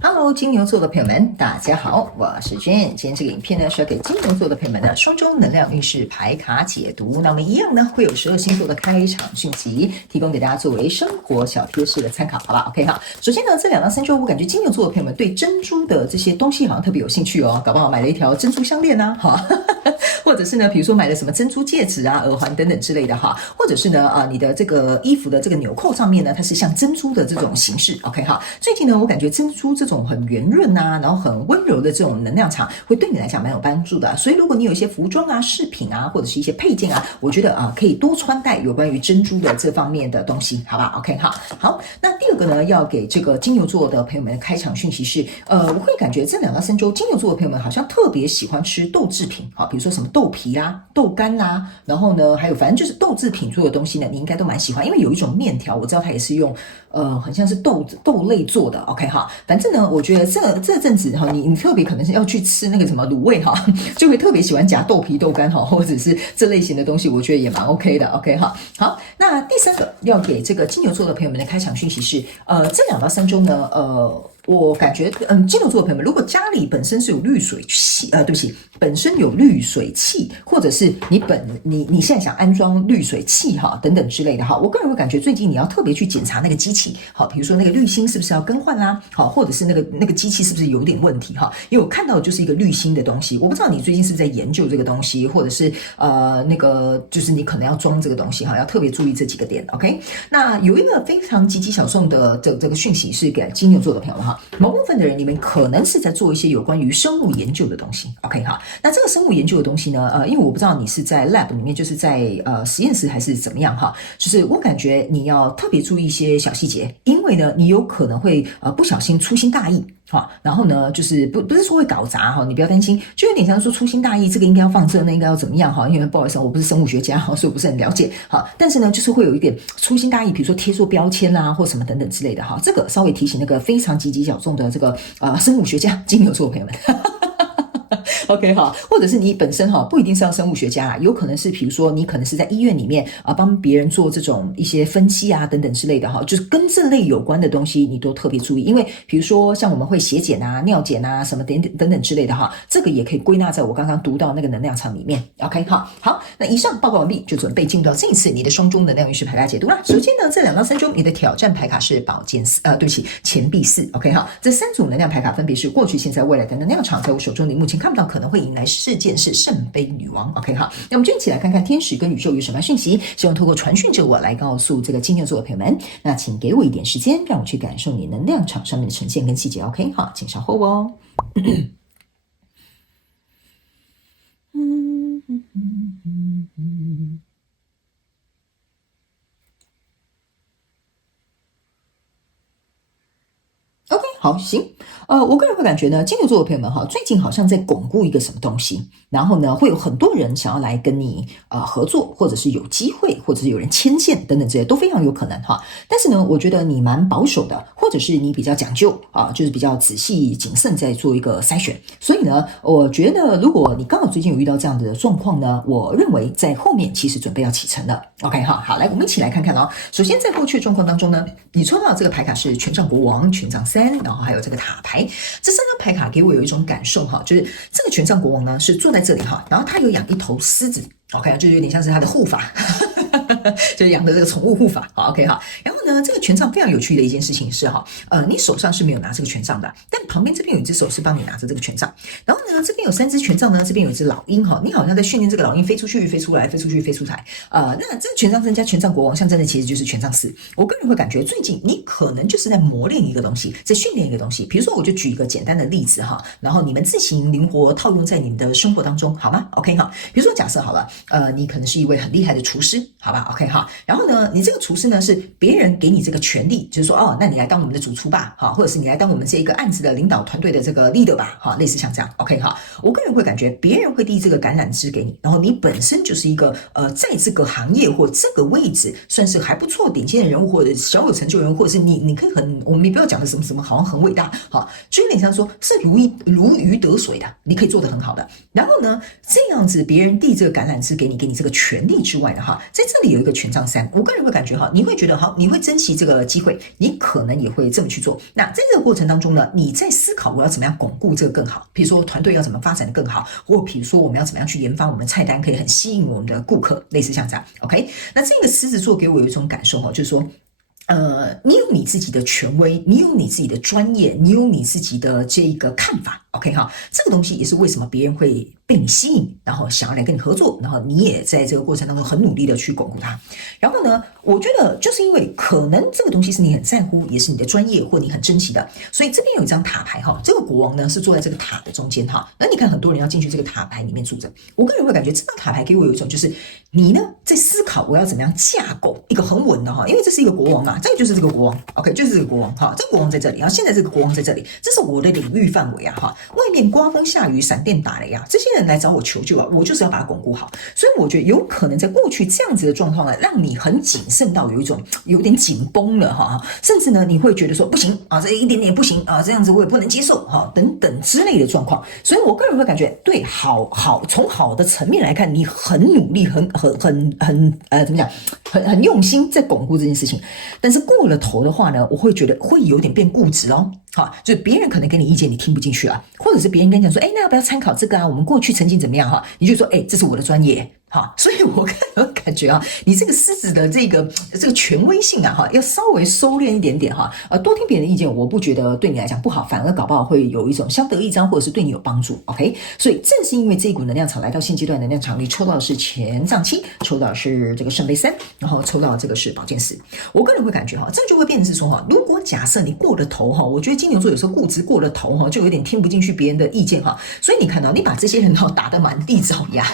Hello，金牛座的朋友们，大家好，我是君。今天这个影片呢是要给金牛座的朋友们的双周能量运势牌卡解读。那我们一样呢会有12星座的开场讯息，提供给大家作为生活小贴士的参考，好吧 ？OK 哈。首先呢，这2到3周，我感觉金牛座的朋友们对珍珠的这些东西好像特别有兴趣哦，搞不好买了一条珍珠项链啊，哈。或者是呢，比如说买了什么珍珠戒指啊、耳环等等之类的哈，或者是呢你的这个衣服的这个纽扣上面呢，它是像珍珠的这种形式 ，OK 哈。最近呢，我感觉珍珠这种很圆润啊，然后很温柔的这种能量场，会对你来讲蛮有帮助的。所以如果你有一些服装啊、饰品啊，或者是一些配件啊，我觉得可以多穿戴有关于珍珠的这方面的东西，好吧 ？OK 哈。好，那第二个呢，要给这个金牛座的朋友们的开场讯息是，我会感觉这2到3周，金牛座的朋友们好像特别喜欢吃豆制品，好，比如说什么豆皮啊、豆干啦，然后呢，还有反正就是豆制品做的东西呢，你应该都蛮喜欢，因为有一种面条，我知道它也是用很像是豆类做的 ，OK 哈。反正呢，我觉得这阵子哈，你特别可能是要去吃那个什么卤味哈，就会特别喜欢夹豆皮、豆干哈，或者是这类型的东西，我觉得也蛮 OK 的 ，OK 哈。好，那第3个要给这个金牛座的朋友们的开场讯息是，这2到3周呢，我感觉，金牛座的朋友们，如果家里本身是有滤水器，对不起，本身有滤水器，或者是你现在想安装滤水器哈，等等之类的哈，我个人会感觉最近你要特别去检查那个机器，好，比如说那个滤芯是不是要更换啦，好，或者是那个机器是不是有点问题哈，因为我看到的就是一个滤芯的东西，我不知道你最近是不是在研究这个东西，或者是那个就是你可能要装这个东西哈，要特别注意这几个点 ，OK？ 那有一个非常积极小众的这个讯息是给金牛座的朋友们哈。某部分的人，你们可能是在做一些有关于生物研究的东西 ，OK 哈。那这个生物研究的东西呢，因为我不知道你是在 lab 里面，就是在实验室还是怎么样哈，就是我感觉你要特别注意一些小细节，因为呢，你有可能会不小心粗心大意。好，然后呢，就是不是说会搞砸哈，你不要担心，就有点像说粗心大意，这个应该要放这，那应该要怎么样哈？因为不好意思，我不是生物学家哈，所以我不是很了解哈。但是呢，就是会有一点粗心大意，比如说贴错标签啦，或什么等等之类的哈。这个稍微提醒那个非常积极小众的这个生物学家金牛座朋友们。OK 哈，或者是你本身哈不一定是要生物学家，有可能是比如说你可能是在医院里面帮别人做这种一些分析啊等等之类的哈，就是跟这类有关的东西你都特别注意，因为比如说像我们会血检啊、尿检啊什么等等之类的哈，这个也可以归纳在我刚刚读到那个能量场里面。OK 哈，好，那以上报告完毕，就准备进入到这一次你的双周能量运势牌卡解读啦。首先呢，这2到3周你的挑战牌卡是宝剑4，对不起，钱币4。OK 哈，这3组能量牌卡分别是过去、现在、未来的能量场，在我手中你目前看不到可能会迎来事件是圣杯女王 ，OK 哈，那我们就一起来看看天使跟宇宙有什么讯息，希望透过传讯者我来告诉这个金牛座的朋友们。那请给我一点时间，让我去感受你能量场上面的呈现跟细节 ，OK 好，请稍后哦。OK， 好，行，我个人会感觉呢，金牛座的朋友们哈，最近好像在巩固一个什么东西，然后呢，会有很多人想要来跟你合作，或者是有机会，或者是有人牵线等等这些都非常有可能哈。但是呢，我觉得你蛮保守的，或者是你比较讲究啊，就是比较仔细谨慎在做一个筛选。所以呢，我觉得如果你刚好最近有遇到这样的状况呢，我认为在后面其实准备要启程了。OK 哈，好，来我们一起来看看哦。首先在过去的状况当中呢，你抽到这个牌卡是权杖国王、权杖3，然后还有这个塔牌，这3张牌卡给我有一种感受哈，就是这个权杖国王呢是坐在这里哈，然后他有养一头狮子 ，OK， 就有点像是他的护法。就是养的这个宠物护法，好 OK 哈。然后呢，这个权杖非常有趣的一件事情是哈，你手上是没有拿这个权杖的，但旁边这边有一只手是帮你拿着这个权杖。然后呢，这边有3只权杖呢，这边有一只老鹰哈，你好像在训练这个老鹰飞出去、飞出来、飞出去、飞出来。那这个权杖3加权杖国王象征的其实就是权杖4。我个人会感觉最近你可能就是在磨练一个东西，在训练一个东西。比如说，我就举一个简单的例子哈，然后你们自行灵活套用在你们的生活当中，好吗 ？OK 哈。比如说假设好了，你可能是一位很厉害的厨师，好吧 ？OK 哈。然后呢，你这个厨师呢是别人给你这个权利，就是说哦，那你来当我们的主厨吧，哈，或者是你来当我们这一个案子的领导团队的这个 leader 吧，哈，类似像这样 ，OK 哈。我个人会感觉别人会递这个橄榄枝给你，然后你本身就是一个在这个行业或这个位置算是还不错顶尖的人物，或者小有成就人物，或者是你可以我们也不要讲的什么什么好像很伟大，哈，就有点像说是如鱼得水的，你可以做得很好的。然后呢，这样子别人递这个橄榄枝给你这个权利之外的哈，在这里有一个个权杖三，我个人会感觉哈，你会觉得好，你会珍惜这个机会，你可能也会这么去做。那在这个过程当中呢，你在思考我要怎么样巩固这个更好，比如说团队要怎么发展的更好，或比如说我们要怎么样去研发我们的菜单可以很吸引我们的顾客，类似像这样。OK， 那这个狮子座给我有一种感受哈，就是说。你有你自己的权威，你有你自己的专业，你有你自己的这个看法 ，OK 哈，这个东西也是为什么别人会被你吸引，然后想要来跟你合作，然后你也在这个过程当中很努力的去巩固它。然后呢，我觉得就是因为可能这个东西是你很在乎，也是你的专业或你很珍惜的，所以这边有一张塔牌哈，这个国王呢是坐在这个塔的中间哈。那你看很多人要进去这个塔牌里面住着，我个人会感觉这张塔牌给我有一种就是你呢在思考我要怎么样架构一个很稳的哈，因为这是一个国王嘛。这个就是这个国王 ，OK， 就是这个国王哈，这个国王在这里啊，现在这个国王在这里，这是我的领域范围啊哈，外面刮风下雨、闪电打雷啊，这些人来找我求救啊，我就是要把它巩固好，所以我觉得有可能在过去这样子的状况呢，让你很谨慎到有一种有点紧绷了哈，甚至呢你会觉得说不行啊，这一点点不行啊，这样子我也不能接受哈，等等之类的状况，所以我个人会感觉对好从好的层面来看，你很努力，很怎么讲，很用心在巩固这件事情。但是过了头的话呢，我会觉得会有点变固执哦。好，就是别人可能给你意见，你听不进去啊，或者是别人跟你讲说，那要不要参考这个啊？我们过去曾经怎么样哈？你就说，这是我的专业。好，所以我感觉啊，你这个狮子的这个权威性啊，要稍微收敛一点点哈，多听别人的意见，我不觉得对你来讲不好，反而搞不好会有一种相得益彰，或者是对你有帮助。OK， 所以正是因为这一股能量场来到现阶段能量场，你抽到的是权杖七，抽到的是这个圣杯三，然后抽到这个是宝剑四。我个人会感觉哈，这就会变成是说哈，如果假设你过了头哈，我觉得金牛座有时候固执过了头哈，就有点听不进去别人的意见哈，所以你看到你把这些人哈打得满地找牙。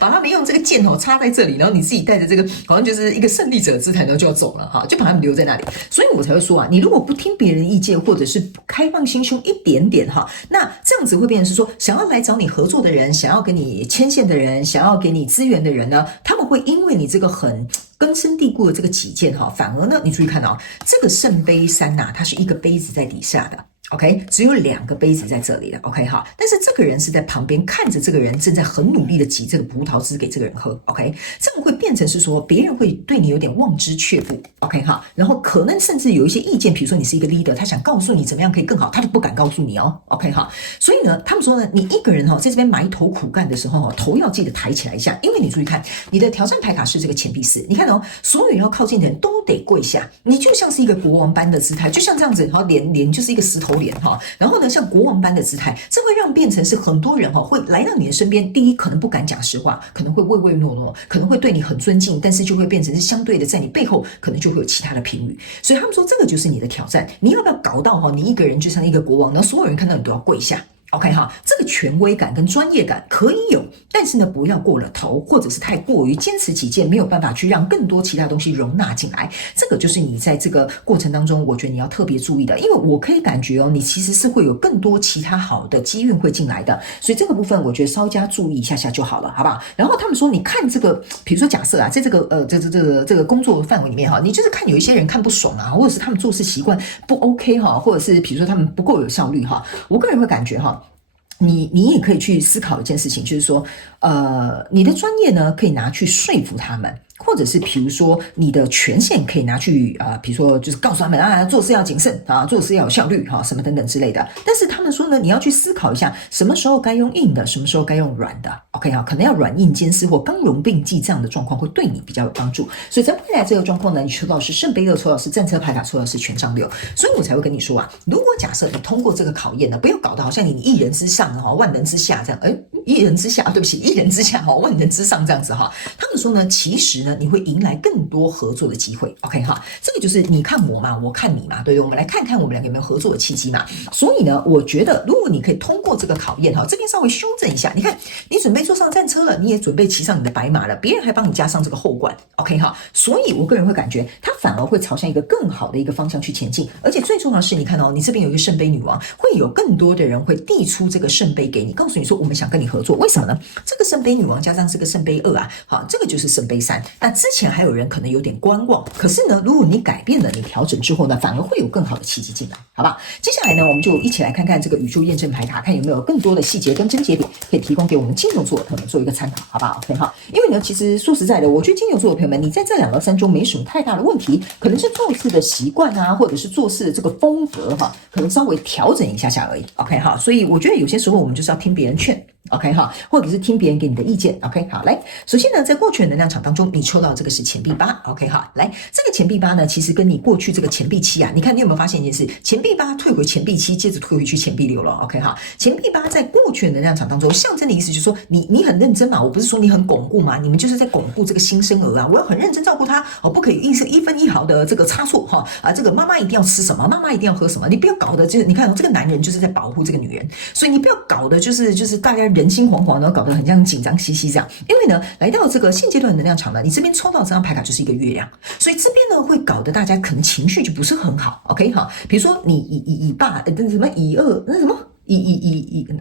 把他们用这个剑插在这里，然后你自己带着这个好像就是一个胜利者姿态，然后就要走了哈，就把他们留在那里。所以我才会说啊，你如果不听别人的意见，或者是开放心胸一点点哈，那这样子会变成是说，想要来找你合作的人，想要跟你牵线的人，想要给你资源的人呢，他们会因为你这个很根深蒂固的这个己见哈，反而呢，你注意看哦，这个圣杯三呐，它是一个杯子在底下的。OK， 只有2个杯子在这里了 ，OK 哈，但是这个人是在旁边看着这个人正在很努力的挤这个葡萄汁给这个人喝 ，OK， 这样会变成是说别人会对你有点望之却步 ，OK 哈，然后可能甚至有一些意见，比如说你是一个 leader， 他想告诉你怎么样可以更好，他就不敢告诉你哦 ，OK 哈，所以呢，他们说呢，你一个人在这边埋头苦干的时候头要记得抬起来一下，因为你注意看你的挑战牌卡是这个钱币四，你看所有人要靠近的人都得跪下，你就像是一个国王般的姿态，就像这样子，脸就是一个石头脸哈，然后呢，像国王般的姿态，这会让变成是很多人会来到你的身边，第一可能不敢讲实话，可能会唯唯诺诺，可能会对你很尊敬，但是就会变成是相对的，在你背后可能就会有其他的评语，所以他们说这个就是你的挑战，你要不要搞到你一个人就像一个国王，然后所有人看到你都要跪下。OK 哈，这个权威感跟专业感可以有，但是呢，不要过了头，或者是太过于坚持己见，没有办法去让更多其他东西容纳进来。这个就是你在这个过程当中，我觉得你要特别注意的，因为我可以感觉你其实是会有更多其他好的机运会进来的，所以这个部分我觉得稍加注意一下就好了，好不好？然后他们说，你看这个，比如说假设啊，在这个这个工作范围里面你就是看有一些人看不爽啊，或者是他们做事习惯不 OK 或者是比如说他们不够有效率我个人会感觉你也可以去思考一件事情，就是说，你的专业呢，可以拿去说服他们，或者是比如说你的权限可以拿去比如说就是告诉他们做事要谨慎做事要有效率什么等等之类的。但是他们说呢，你要去思考一下，什么时候该用硬的，什么时候该用软的。OK 可能要软硬兼施或刚柔并济，这样的状况会对你比较有帮助。所以在未来这个状况呢，你抽到是圣杯二，抽到是战车牌卡，抽到是权杖六，所以我才会跟你说如果假设你通过这个考验呢，不要搞得好像你一人之上万人之下这样，一人之下对不起，一人之下万人之上这样子他们说呢，其实呢，你会迎来更多合作的机会。OK 这个就是你看我嘛，我看你嘛，对，我们来看看我们两个有没有合作的契机嘛。所以呢，我觉得如果你可以通过这个考验这边稍微修正一下，你看你准备坐上战车了，你也准备骑上你的白马了，别人还帮你加上这个后冠。OK 所以我个人会感觉它反而会朝向一个更好的一个方向去前进，而且最重要的是，你看你这边有一个圣杯女王，会有更多的人会递出这个圣杯给你，告诉你说我们想跟你合作。为什么呢？这个圣杯女王加上这个圣杯二这个就是圣杯三，那之前还有人可能有点观望，可是呢，如果你改变了，你调整之后呢，反而会有更好的契机进来，好不好？接下来呢，我们就一起来看看这个宇宙验证牌卡，看有没有更多的细节跟症结点可以提供给我们金牛座的朋友们做一个参考，好不好 ？OK 哈，因为呢，其实说实在的，我觉得金牛座的朋友们，你在这2到3周没什么太大的问题，可能是做事的习惯啊，或者是做事的这个风格哈，可能稍微调整一下下而已。OK 哈，所以我觉得有些时候我们就是要听别人劝。OK 哈，或者是听别人给你的意见。OK 好，来，首先呢，在过去的能量场当中，你抽到这个是钱币8。OK 好，来，这个钱币8呢，其实跟你过去这个钱币7啊，你看你有没有发现一件事？钱币8退回钱币7，接着退回去钱币6了。OK 好，钱币8在过去的能量场当中，象征的意思就是说，你很认真嘛，我不是说你很巩固嘛，你们就是在巩固这个新生儿啊，我要很认真照顾他，不可以一分一毫的这个差错哈啊，这个妈妈一定要吃什么，妈妈一定要喝什么，你不要搞的就是你看这个男人就是在保护这个女人，所以你不要搞的就是大家人心惶惶，然后搞得很像紧张兮兮这样。因为呢，来到这个现阶段的能量场呢，你这边抽到这张牌卡就是一个月亮，所以这边呢会搞得大家可能情绪就不是很好。OK 哈，比如说你以霸什么以恶那什么。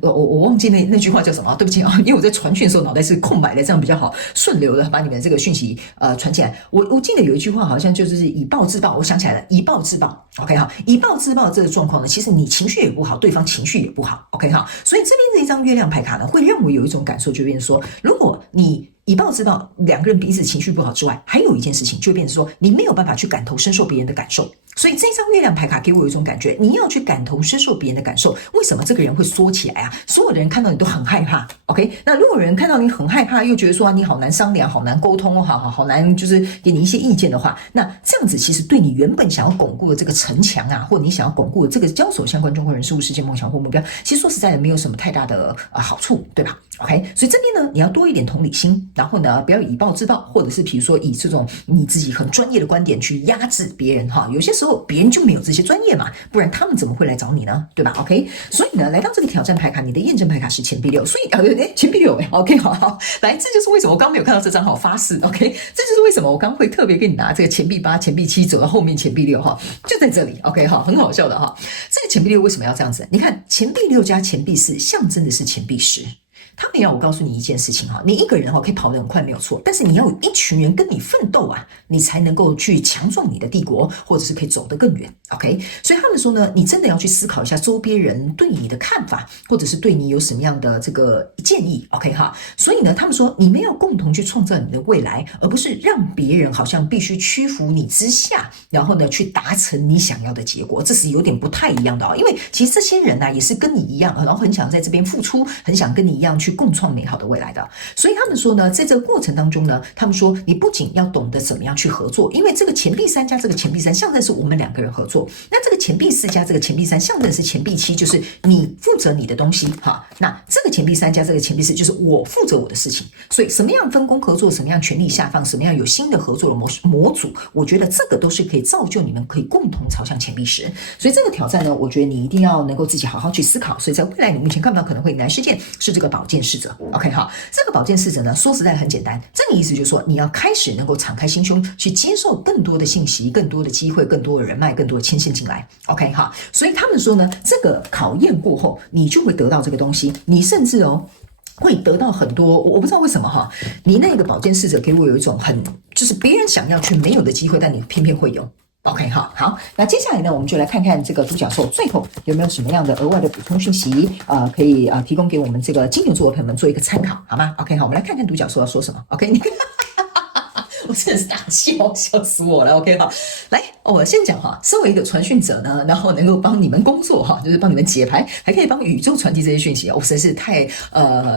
我忘记那句话叫什么，对不起啊，因为我在传讯的时候脑袋是空白的，这样比较好顺流的把你们这个讯息传起来。我记得有一句话好像就是以暴制暴，我想起来了，以暴制暴。OK 好，以暴制暴这个状况呢，其实你情绪也不好，对方情绪也不好。OK 好，所以这边这一张月亮牌卡呢，会让我有一种感受，就变成说，如果你以暴制暴，两个人彼此情绪不好之外，还有一件事情就变成说，你没有办法去感同身受别人的感受。所以这张月亮牌卡给我有一种感觉，你要去感同身受别人的感受。为什么这个人会缩起来啊？所有的人看到你都很害怕。OK， 那如果有人看到你很害怕，又觉得说你好难商量，好难沟通，好难就是给你一些意见的话，那这样子其实对你原本想要巩固的这个城墙啊，或你想要巩固的这个交手相关中国人事物事件梦想或目标，其实说实在的没有什么太大的好处，对吧？OK， 所以这边呢，你要多一点同理心，然后呢，不要以暴制暴，或者是比如说以这种你自己很专业的观点去压制别人哈。有些时候别人就没有这些专业嘛，不然他们怎么会来找你呢？对吧 ？OK， 所以呢，来到这个挑战牌卡，你的验证牌卡是钱币6，所以钱币6OK 好，来，这就是为什么我刚没有看到这张好发誓 OK， 这就是为什么我刚会特别给你拿这个钱币8、钱币7走到后面钱币6哈，就在这里 OK 好，很好笑的哈。这个钱币6为什么要这样子？你看钱币6加钱币4象征的是钱币10。他们要我告诉你一件事情哈，你一个人可以跑得很快没有错，但是你要有一群人跟你奋斗啊，你才能够去强壮你的帝国，或者是可以走得更远。OK， 所以他们说呢，你真的要去思考一下周边人对你的看法，或者是对你有什么样的这个建议。OK 哈，所以呢，他们说你们要共同去创造你的未来，而不是让别人好像必须屈服你之下，然后呢去达成你想要的结果，这是有点不太一样的因为其实这些人也是跟你一样，然后很想在这边付出，很想跟你一样去共创美好的未来的。所以他们说呢，在这个过程当中呢，他们说你不仅要懂得怎么样去合作，因为这个钱币3加这个钱币3象征是我们2个人合作，那这个钱币4加这个钱币3象征是钱币7，就是你负责你的东西哈。那这个钱币3加这个钱币4就是我负责我的事情。所以什么样分工合作，什么样权力下放，什么样有新的合作的模组，我觉得这个都是可以造就你们可以共同朝向钱币10。所以这个挑战呢，我觉得你一定要能够自己好好去思考。所以在未来你目前看不到可能会迎来事件是这个宝剑侍者。OK 好，这个宝剑侍者呢，说实在很简单，这个意思就是说你要开始能够敞开心胸去接受更多的信息，更多的机会，更多的人脉，更多的牵线进来。OK 好，所以他们说呢，这个考验过后你就会得到这个东西，你甚至会得到很多，我不知道为什么哈，你那个宝剑侍者给我有一种就是别人想要去没有的机会，但你偏偏会有。OK 好，那接下来呢，我们就来看看这个独角兽最后有没有什么样的额外的补充讯息可以提供给我们这个金牛座的朋友们做一个参考，好吗 ？OK 好，我们来看看独角兽要说什么。OK， 你我真的是大笑，笑死我了。OK 好，来，我先讲哈，身为一个传讯者呢，然后能够帮你们工作哈，就是帮你们解牌，还可以帮宇宙传递这些讯息我实在是太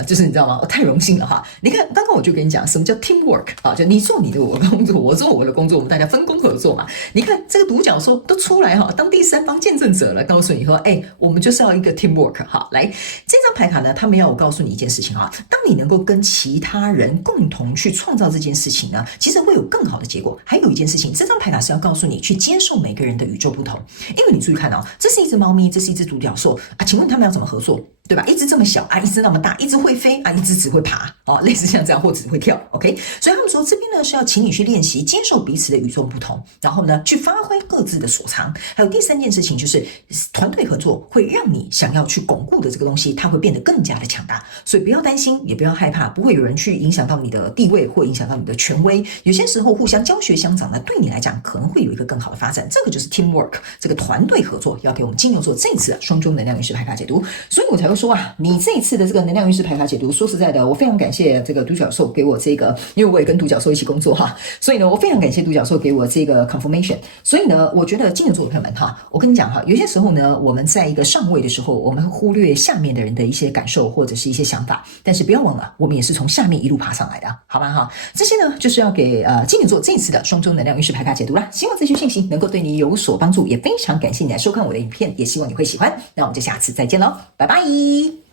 就是你知道吗？我太荣幸了哈。你看，刚刚我就跟你讲什么叫 teamwork 就你做你的我的工作，我做我的工作，我们大家分工合作嘛。你看这个独角兽都出来当第三方见证者了，告诉你说，我们就是要一个 teamwork 哈。来，这张牌卡呢，他们要我告诉你一件事情哈，当你能够跟其他人共同去创造这件事情呢，其实会有更好的结果。还有一件事情，这张牌卡是要告诉你去接受每个人的与众不同，因为你注意看这是一只猫咪，这是一只独角兽请问他们要怎么合作？对吧？一只这么小啊，一只那么大，一只会飞啊，一只只会爬哦，类似像这样或只会跳 ，OK？所以他们说这边呢是要请你去练习接受彼此的与众不同，然后呢去发挥各自的所长。还有第三件事情就是团队合作会让你想要去巩固的这个东西，它会变得更加的强大。所以不要担心，也不要害怕，不会有人去影响到你的地位或影响到你的权威。有些时候互相教学相长呢，对你来讲可能会有一个更好的发展。这个就是 teamwork， 这个团队合作要给我们金牛座这一次的双周能量运势牌卡解读。所以我才会说啊，你这一次的这个能量运势牌卡解读，说实在的，我非常感谢这个独角兽给我这个，因为我也跟独角兽一起工作哈，所以呢，我非常感谢独角兽给我这个 confirmation。所以呢，我觉得金牛座的朋友们哈，我跟你讲哈，有些时候呢，我们在一个上位的时候，我们会忽略下面的人的一些感受或者是一些想法，但是不要忘了，我们也是从下面一路爬上来的，好吧哈？这些呢，就是要给金牛座这一次的双周能量运势牌卡解读啦。希望这些信息能够对你有所帮助，也非常感谢你来收看我的影片，也希望你会喜欢。那我们就下次再见喽，拜拜。